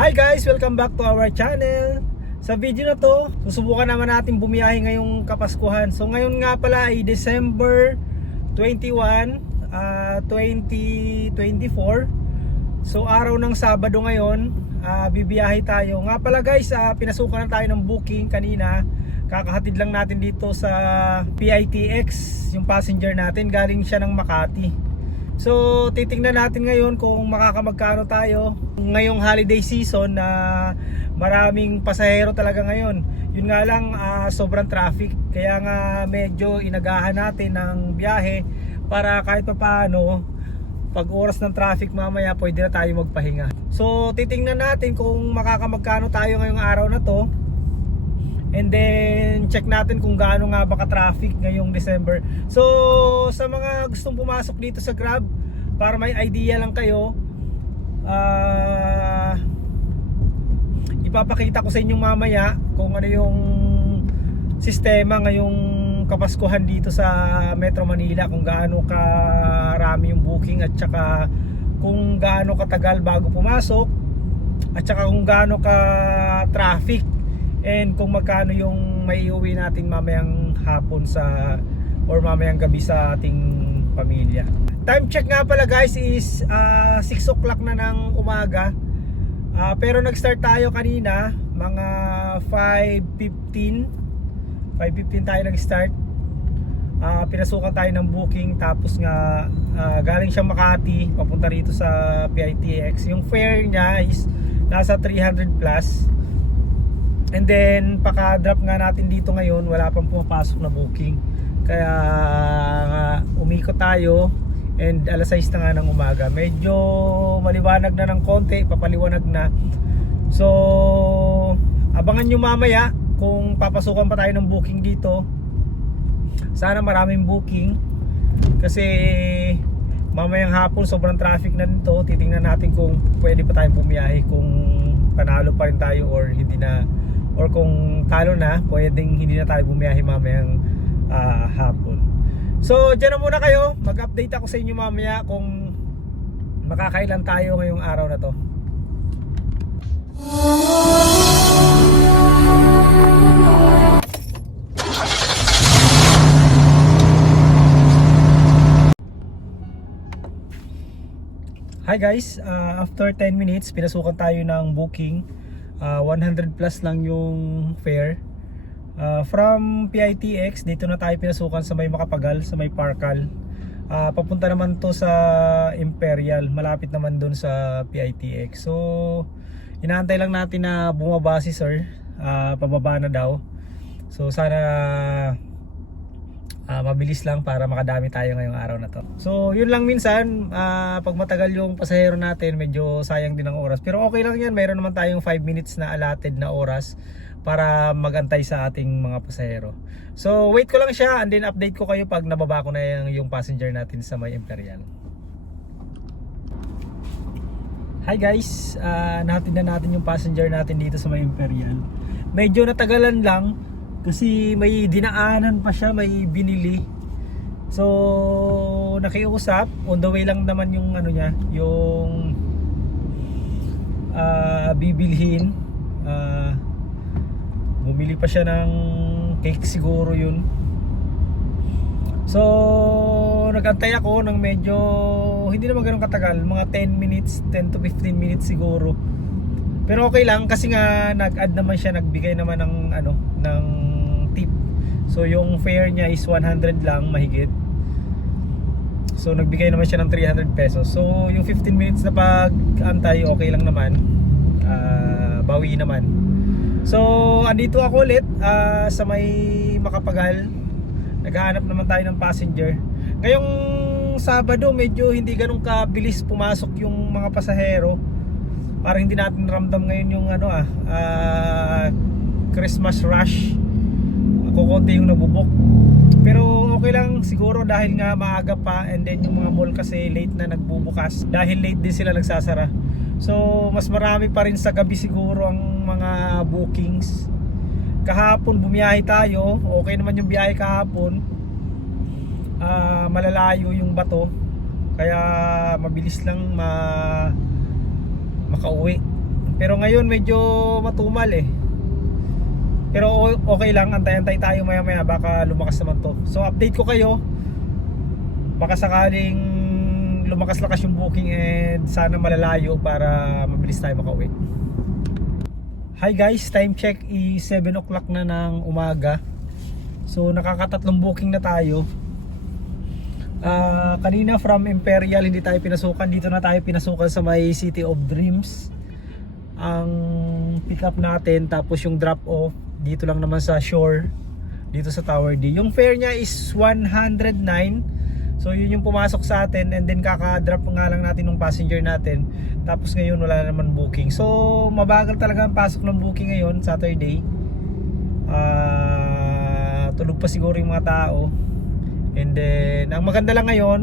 Hi guys! Welcome back to our channel. Sa video na to, susubukan naman natin bumiyahe ngayong Kapaskuhan. So ngayon nga pala ay December 21, ah, 2024. So araw ng Sabado ngayon, ah, bibiyahe tayo. Nga pala guys, ah, pinasukan na tayo ng booking kanina. Kakahatid lang natin dito sa PITX, yung passenger natin. Galing siya ng Makati. So, titingnan natin ngayon kung makakamagkano tayo ngayong holiday season na maraming pasahero talaga ngayon. Yun nga lang, ah, sobrang traffic. Kaya nga medyo inagahan natin ng biyahe para kahit pa paano, pag oras ng traffic mamaya, pwede na tayo magpahinga. So, titingnan natin kung makakamagkano tayo ngayong araw na to. And then check natin kung gaano nga ba ka-traffic ngayong December. So sa mga gustong pumasok dito sa Grab para may idea lang kayo ah ipapakita ko sa inyo mamaya kung ano yung sistema ngayong kapaskuhan dito sa Metro Manila kung gaano karami yung booking at saka kung gaano katagal bago pumasok at saka kung gaano ka traffic and kung magkano yung may iuwi natin mamayang hapon sa or mamayang gabi sa ating pamilya. Time check nga pala guys is ah, 6 o'clock na ng umaga. Ah, pero nag-start tayo kanina mga 5.15 5.15 tayo nag-start Ah, pinasukan tayo ng booking tapos nga ah, galing siyang Makati papunta rito sa PITX yung fare niya is nasa 300 plus And then paka-drop nga natin dito ngayon, wala pang pumapasok na booking. Kaya nga, umikot tayo and alas 6 na nga ng umaga. Medyo maliwanag na ng konti, papaliwanag na. So, abangan nyo mamaya kung papasukan pa tayo ng booking dito. Sana maraming booking kasi mamayang hapon sobrang traffic na nito. Titingnan natin kung pwede pa tayong bumiyahe kung panalo pa rin tayo or hindi na or kung talo na, pwedeng hindi na tayo bumiyahe mamayang ah, hapon. So, dyan na muna kayo. Mag-update ako sa inyo mamaya kung makakailan tayo ngayong araw na to. Hi guys, Ah, after 10 minutes, pinasukan tayo ng booking. Ah, 100 plus lang yung fare. Ah, from PITX, dito na tayo pinasukan sa may Makapagal, sa may Parkal. Ah, papunta naman to sa Imperial, malapit naman dun sa PITX. So, inaantay lang natin na bumaba si sir. Ah, pababa na daw. So, sana ah, mabilis lang para makadami tayo ngayong araw na to. So, yun lang minsan, ah, pag matagal yung pasahero natin, medyo sayang din ang oras. Pero okay lang yan, mayroon naman tayong 5 minutes na allotted na oras para magantay sa ating mga pasahero. So, wait ko lang siya and then update ko kayo pag nababa ko na yung, yung passenger natin sa may Imperial. Hi guys, uh, natin na natin yung passenger natin dito sa may Imperial. Medyo natagalan lang kasi may dinaanan pa siya, may binili. So, nakiusap, on the way lang naman yung ano niya, yung ah, bibilhin. Ah, bumili pa siya ng cake siguro yun. So, nagantay ako ng medyo hindi naman ganun katagal, mga 10 minutes, 10 to 15 minutes siguro. Pero okay lang kasi nga nag-add naman siya, nagbigay naman ng ano, ng tip. So yung fare niya is 100 lang mahigit. So nagbigay naman siya ng 300 pesos. So yung 15 minutes na pag-antay okay lang naman. Ah, bawi naman. So andito ako ulit ah, sa may Makapagal. Naghahanap naman tayo ng passenger. Ngayong Sabado medyo hindi ganun kabilis pumasok yung mga pasahero. Parang hindi natin ramdam ngayon yung ano ah, ah, Christmas rush. Kukunti yung nabubok. Pero okay lang siguro dahil nga maaga pa and then yung mga mall kasi late na nagbubukas. Dahil late din sila nagsasara. So mas marami pa rin sa gabi siguro ang mga bookings. Kahapon bumiyahe tayo. Okay naman yung biyahe kahapon. Ah, malalayo yung bato. Kaya mabilis lang ma makauwi Pero ngayon medyo matumal eh. Pero okay lang, antay-antay tayo maya maya baka lumakas naman to. So update ko kayo. Baka sakaling lumakas-lakas yung booking and sana malalayo para mabilis tayo makauwi. Hi guys, time check is 7 o'clock na ng umaga. So nakakatatlong booking na tayo. Ah, kanina from Imperial hindi tayo pinasukan. Dito na tayo pinasukan sa may City of Dreams. Ang pick up natin tapos yung drop off dito lang naman sa shore dito sa Tower D. Yung fare niya is 109. So yun yung pumasok sa atin and then kaka-drop nga lang natin ng passenger natin. Tapos ngayon wala na naman booking. So mabagal talaga ang pasok ng booking ngayon, Saturday. Ah, tulog pa siguro yung mga tao. And then ang maganda lang ngayon,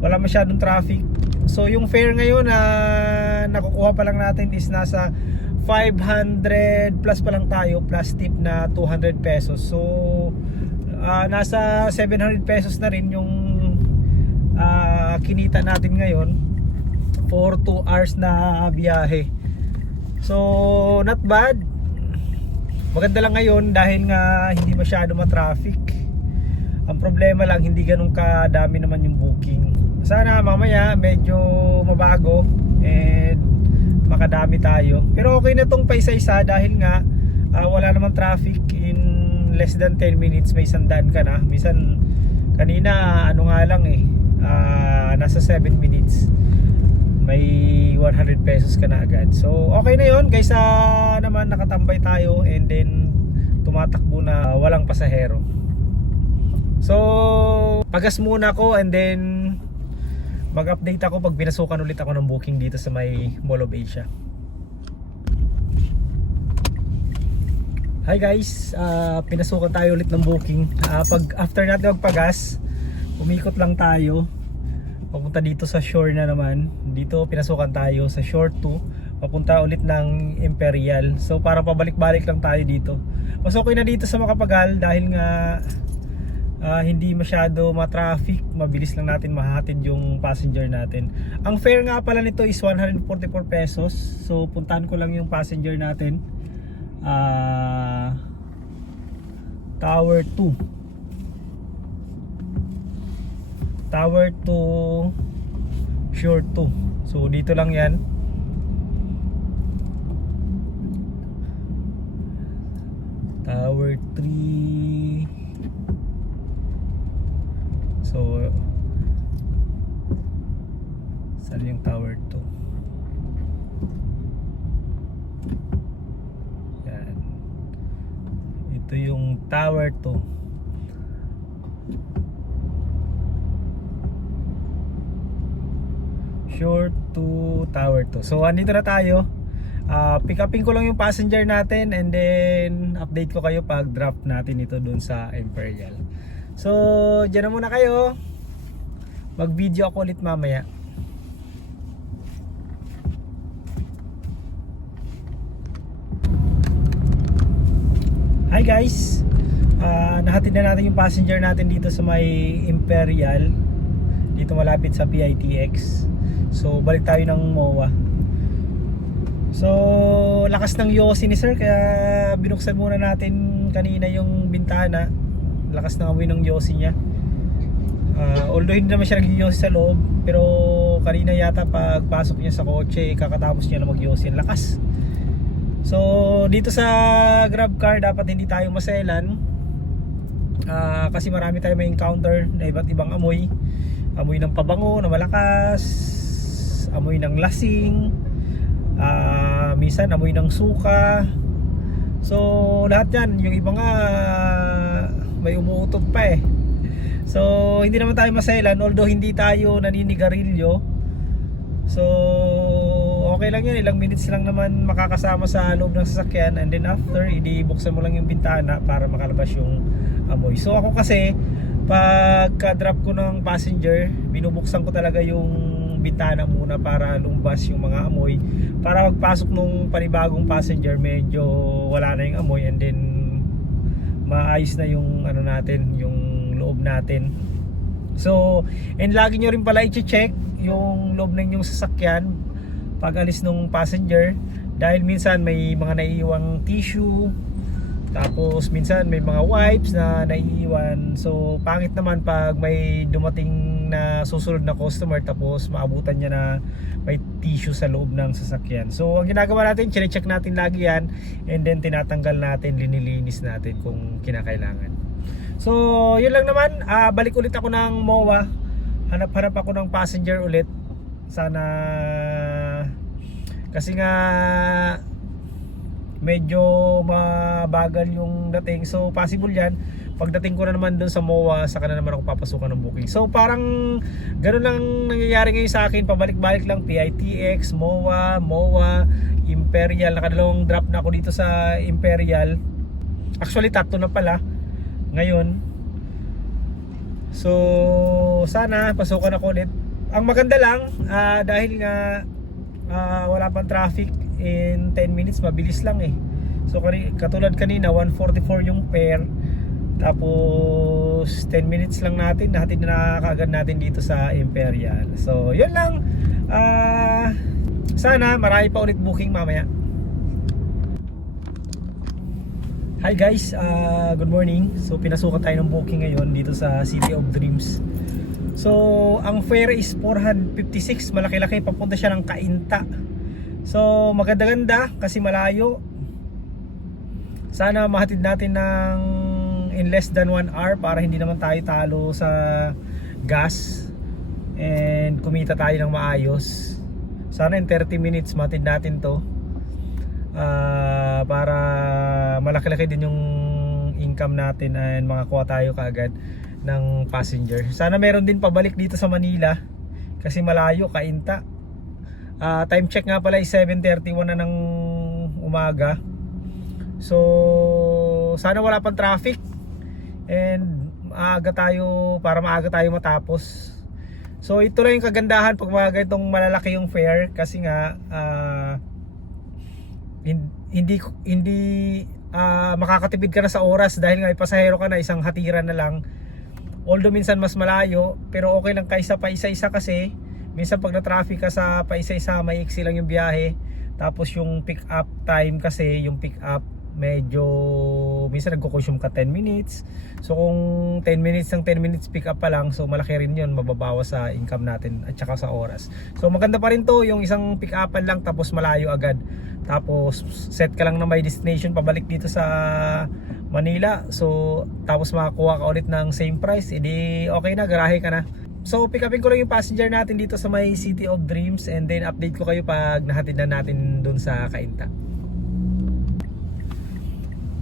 wala masyadong traffic. So yung fare ngayon na nakukuha pa lang natin is nasa 500 plus pa lang tayo plus tip na 200 pesos. So ah, nasa 700 pesos na rin yung ah, kinita natin ngayon for 2 hours na biyahe. So not bad. Maganda lang ngayon dahil nga hindi masyado ma-traffic. Ang problema lang hindi ganun kadami naman yung booking. Sana mamaya medyo mabago and makadami tayo. Pero okay na tong paisa-isa dahil nga ah, wala namang traffic in less than 10 minutes may sandan ka na. Minsan kanina ano nga lang eh ah, nasa 7 minutes may 100 pesos ka na agad. So okay na yon kaysa naman nakatambay tayo and then tumatakbo na walang pasahero. So pagas muna ako and then mag-update ako pag pinasukan ulit ako ng booking dito sa may Mall of Asia. Hi guys, Ah, pinasukan tayo ulit ng booking. Ah, pag after natin magpagas, umikot lang tayo. Papunta dito sa shore na naman. Dito pinasukan tayo sa shore 2. Papunta ulit ng Imperial. So para pabalik-balik lang tayo dito. Mas okay na dito sa Makapagal dahil nga ah, hindi masyado ma-traffic, mabilis lang natin mahatid yung passenger natin. Ang fare nga pala nito is 144 pesos. So puntahan ko lang yung passenger natin. Ah Tower 2. Tower 2 Shore 2. So dito lang 'yan. Tower 3 So Saan yung tower 2? Yan. Ito yung tower 2. Shore to tower 2. So andito na tayo. Ah, pick upin ko lang yung passenger natin and then update ko kayo pag drop natin ito dun sa Imperial. So, dyan na muna kayo. Mag-video ako ulit mamaya. Hi guys! Ah, nahatid na natin yung passenger natin dito sa may Imperial. Dito malapit sa PITX. So, balik tayo ng MOA. So, lakas ng yosi ni sir kaya binuksan muna natin kanina yung bintana. Lakas ng amoy ng yosi niya. Ah, although hindi naman siya nag-yosi sa loob, pero kanina yata pagpasok niya sa kotse, kakatapos niya na mag-yosi. Ang lakas. So, dito sa Grab car dapat hindi tayo maselan. Ah, kasi marami tayo may encounter na iba't ibang amoy. Amoy ng pabango na malakas, amoy ng lasing, ah minsan amoy ng suka. So, lahat 'yan, yung iba nga may umuutob pa eh. So, hindi naman tayo maselan although hindi tayo naninigarilyo. So, okay lang yun. Ilang minutes lang naman makakasama sa loob ng sasakyan and then after, idi buksan mo lang yung bintana para makalabas yung amoy. So, ako kasi, pagka-drop ko ng passenger, binubuksan ko talaga yung bintana muna para lumabas yung mga amoy. Para magpasok nung panibagong passenger, medyo wala na yung amoy and then maayos na yung ano natin, yung loob natin. So, and lagi nyo rin pala i-check yung loob ng inyong sasakyan pag alis nung passenger dahil minsan may mga naiiwang tissue tapos minsan may mga wipes na naiiwan. So pangit naman pag may dumating na susunod na customer tapos maabutan niya na may tissue sa loob ng sasakyan. So ang ginagawa natin chine-check natin lagi yan and then tinatanggal natin linilinis natin kung kinakailangan. So yun lang naman. Ah, balik ulit ako ng MOA. Hanap-hanap ako ng passenger ulit. Sana kasi nga medyo mabagal yung dating. So possible yan. Pagdating ko na naman doon sa MOA saka na naman ako papasukan ng booking. So parang ganun lang nangyayari ngayon sa akin. Pabalik-balik lang PITX, MOA, MOA Imperial, nakadalawang drop na ako dito sa Imperial. Actually tatlo na pala ngayon. So sana pasukan ako ulit. Ang maganda lang ah, dahil nga ah, wala pang traffic in 10 minutes mabilis lang eh. So katulad kanina 144 yung pair. Tapos 10 minutes lang natin natin na kaagad natin dito sa Imperial. So yun lang. Ah, sana marami pa ulit booking mamaya. Hi guys, ah, good morning. So pinasukan tayo ng booking ngayon dito sa City of Dreams. So ang fare is 456, malaki-laki papunta siya ng Kainta. So maganda-ganda kasi malayo. Sana mahatid natin ng in less than 1 hour para hindi naman tayo talo sa gas and kumita tayo ng maayos. Sana in 30 minutes matid natin to. Ah, para malaki-laki din yung income natin and makakuha tayo kaagad ng passenger. Sana meron din pabalik dito sa Manila kasi malayo, kainta. Ah, time check nga pala is 7.31 na ng umaga. So, sana wala pang traffic and maaga tayo para maaga tayo matapos. So, ito lang yung kagandahan pag mga ganitong malalaki yung fare kasi nga hin- hindi hindi ah, makakatipid ka na sa oras dahil nga may pasahero ka na isang hatiran na lang although minsan mas malayo pero okay lang kaysa pa isa-isa kasi minsan pag na-traffic ka sa pa isa-isa maiksi lang yung biyahe. Tapos yung pick up time kasi yung pick up medyo minsan nagko-consume ka 10 minutes. So kung 10 minutes ng 10 minutes pick up pa lang so malaki rin yun mababawas sa income natin at saka sa oras. So maganda pa rin to yung isang pick upan lang tapos malayo agad. Tapos set ka lang na may destination pabalik dito sa Manila. So tapos makakuha ka ulit ng same price edi okay na garahe ka na. So pick upin ko lang yung passenger natin dito sa may City of Dreams and then update ko kayo pag nahatid na natin dun sa Kainta.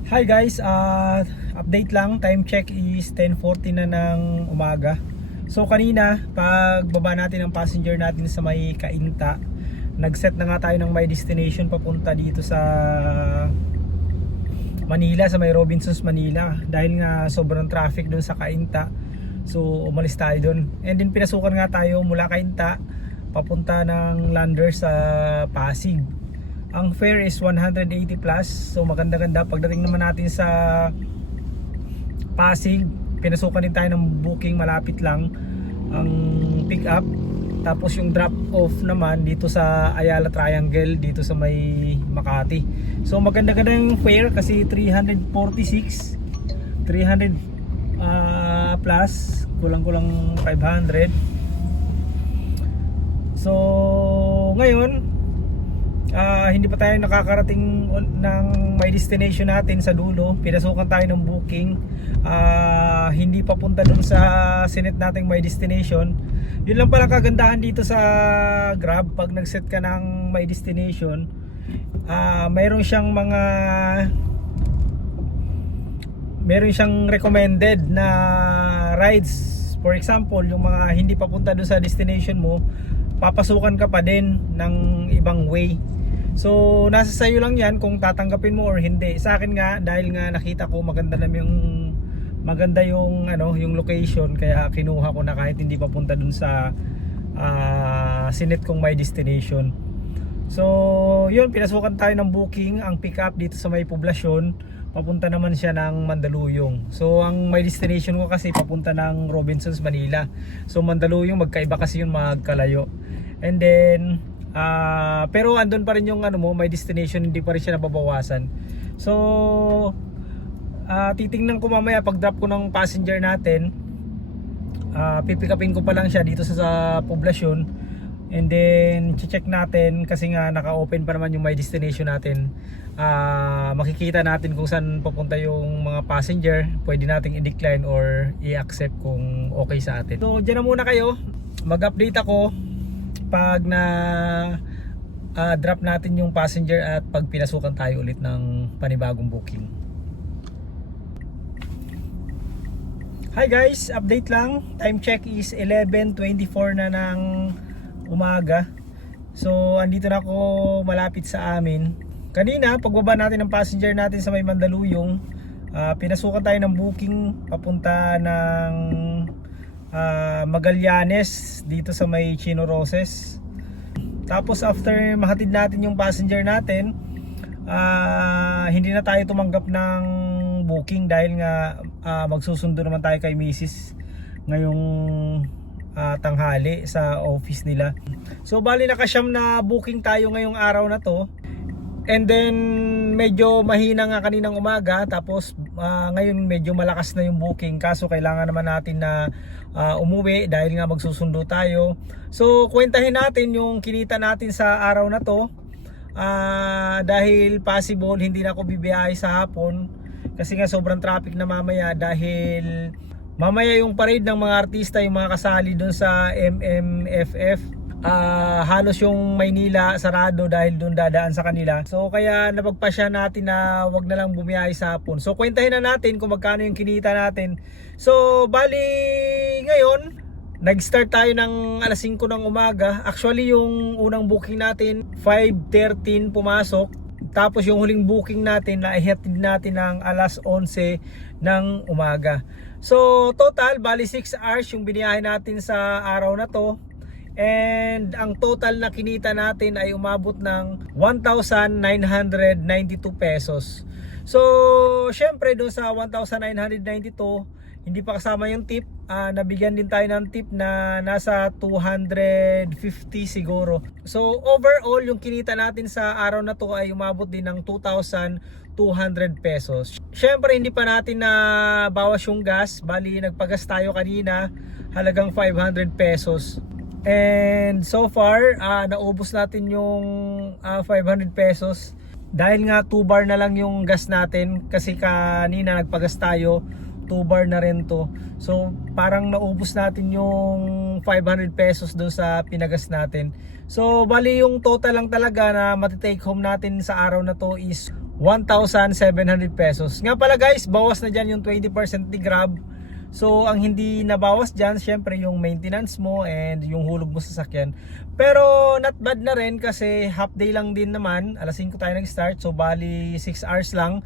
Hi guys, uh, update lang, time check is 10.40 na ng umaga. So kanina, pag baba natin ang passenger natin sa may Kainta Nag-set na nga tayo ng my destination papunta dito sa Manila, sa may Robinsons Manila. Dahil nga sobrang traffic doon sa Kainta. So umalis tayo doon And then pinasukan nga tayo mula Kainta Papunta ng lander sa Pasig. Ang fare is 180 plus. So maganda-ganda. Pagdating naman natin sa Pasig pinasukan din tayo ng booking malapit lang. Ang pick up tapos yung drop off naman dito sa Ayala Triangle dito sa may Makati. So maganda-ganda yung fare kasi 346 300 ah, plus kulang-kulang 500 so ngayon Ah, hindi pa tayo nakakarating ng may destination natin sa dulo. Pinasukan tayo ng booking. Ah, hindi pa punta dun sa sinet nating may destination. Yun lang pala kagandahan dito sa Grab pag nag-set ka ng may destination. Ah, mayroon siyang mga meron siyang recommended na rides. For example, yung mga hindi papunta doon sa destination mo, papasukan ka pa din ng ibang way. So, nasa sayo lang yan kung tatanggapin mo or hindi. Sa akin nga, dahil nga nakita ko maganda naman yung maganda yung ano, yung location kaya kinuha ko na kahit hindi papunta dun sa ah, sinet kong my destination. So, yun, pinasukan tayo ng booking, ang pick up dito sa may poblasyon, papunta naman siya ng Mandaluyong. So, ang my destination ko kasi papunta ng Robinsons, Manila. So, Mandaluyong, magkaiba kasi yun magkalayo. And then, Ah, pero andun pa rin yung ano mo, may destination, hindi pa rin siya nababawasan. So, ah titingnan ko mamaya pag drop ko ng passenger natin. Ah, pipikapin ko pa lang siya dito sa, sa poblasyon. And then, check natin kasi nga naka-open pa naman yung my destination natin. Ah, makikita natin kung saan papunta yung mga passenger. Pwede nating i-decline or i-accept kung okay sa atin. So, dyan na muna kayo. Mag-update ako pag na ah, drop natin yung passenger at pag pinasukan tayo ulit ng panibagong booking. Hi guys, update lang. Time check is 11.24 na ng umaga. So, andito na ako malapit sa amin. Kanina, pagbaba natin ng passenger natin sa may Mandaluyong, ah, pinasukan tayo ng booking papunta ng ah, Magallanes dito sa may Chino Roses. Tapos after mahatid natin yung passenger natin, ah, hindi na tayo tumanggap ng booking dahil nga ah, magsusundo naman tayo kay Mrs. ngayong ah, tanghali sa office nila. So bali nakasyam na booking tayo ngayong araw na to. And then medyo mahina nga kaninang umaga tapos ah, ngayon medyo malakas na yung booking kaso kailangan naman natin na ah, umuwi dahil nga magsusundo tayo. So kwentahin natin yung kinita natin sa araw na to. Ah, dahil possible hindi na ako bibiyahe sa hapon kasi nga sobrang traffic na mamaya dahil mamaya yung parade ng mga artista yung mga kasali doon sa MMFF ah halos yung Maynila sarado dahil doon dadaan sa kanila. So kaya napagpasya natin na wag na lang bumiyahe sa hapon. So kwentahin na natin kung magkano yung kinita natin. So bali ngayon nag-start tayo ng alas 5 ng umaga. Actually yung unang booking natin 5:13 pumasok. Tapos yung huling booking natin na ihatid natin ng alas 11 ng umaga. So total bali 6 hours yung biniyahe natin sa araw na to. And ang total na kinita natin ay umabot ng 1,992 pesos. So, syempre doon sa 1,992, hindi pa kasama yung tip. ah, nabigyan din tayo ng tip na nasa 250 siguro. So, overall, yung kinita natin sa araw na to ay umabot din ng 2,200 pesos. Syempre, hindi pa natin na bawas yung gas. Bali, nagpagas tayo kanina halagang 500 pesos. And so far, ah, naubos natin yung ah, 500 pesos. Dahil nga 2 bar na lang yung gas natin kasi kanina nagpagas tayo 2 bar na rin to. So parang naubos natin yung 500 pesos doon sa pinagas natin. So bali yung total lang talaga na matitake home natin sa araw na to is 1,700 pesos. Nga pala guys, bawas na dyan yung 20% ni Grab. So ang hindi nabawas dyan, syempre yung maintenance mo and yung hulog mo sa sakyan. Pero not bad na rin kasi half day lang din naman. Alas 5 tayo nag-start so bali 6 hours lang.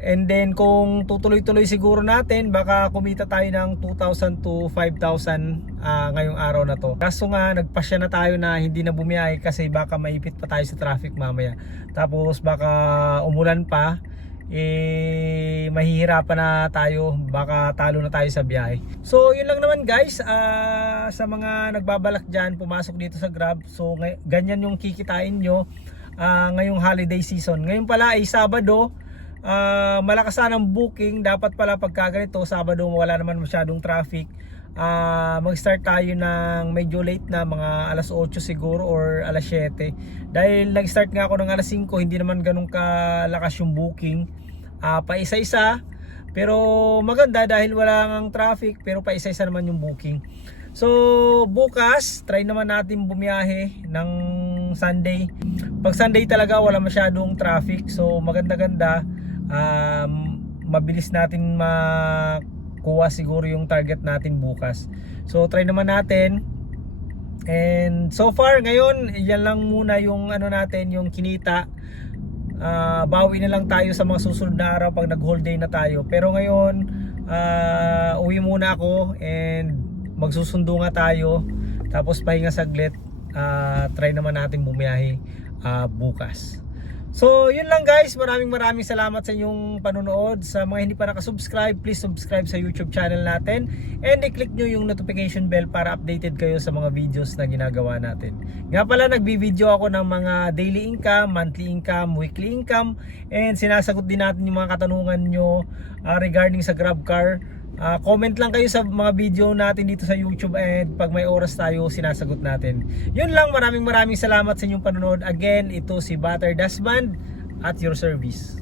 And then kung tutuloy-tuloy siguro natin, baka kumita tayo ng 2,000 to 5,000 ah, ngayong araw na to. Kaso nga, nagpasya na tayo na hindi na bumiyahe kasi baka maipit pa tayo sa traffic mamaya. Tapos baka umulan pa, eh mahihirapan na tayo, baka talo na tayo sa biyahe. So yun lang naman guys, Ah, sa mga nagbabalak dyan, pumasok dito sa Grab. So ganyan yung kikitain nyo ah, ngayong holiday season. Ngayon pala ay Sabado, Ah, malakas sana ang booking dapat pala pagka ganito Sabado wala naman masyadong traffic Ah, mag-start tayo ng medyo late na mga alas 8 siguro or alas 7 dahil nag-start nga ako ng alas 5 hindi naman ganun kalakas yung booking. Ah, pa isa-isa pero maganda dahil wala ngang traffic pero pa isa-isa naman yung booking. So bukas try naman natin bumiyahe ng Sunday. Pag Sunday talaga wala masyadong traffic. So maganda-ganda. Um, mabilis natin makuha siguro yung target natin bukas. So try naman natin. And so far ngayon yan lang muna yung ano natin yung kinita. Ah, bawi na lang tayo sa mga susunod na araw pag nag whole day na tayo. Pero ngayon ah, uwi muna ako and magsusundo nga tayo. Tapos pahinga saglit. Ah, try naman natin bumiyahe ah, bukas So, yun lang guys. Maraming maraming salamat sa inyong panonood. Sa mga hindi pa nakasubscribe, please subscribe sa YouTube channel natin. And i-click nyo yung notification bell para updated kayo sa mga videos na ginagawa natin. Nga pala, nagbi-video ako ng mga daily income, monthly income, weekly income. And sinasagot din natin yung mga katanungan nyo ah, regarding sa GrabCar. Ah, comment lang kayo sa mga video natin dito sa YouTube and pag may oras tayo sinasagot natin. Yun lang, maraming maraming salamat sa inyong panonood. Again, ito si Butter Dasband at your service.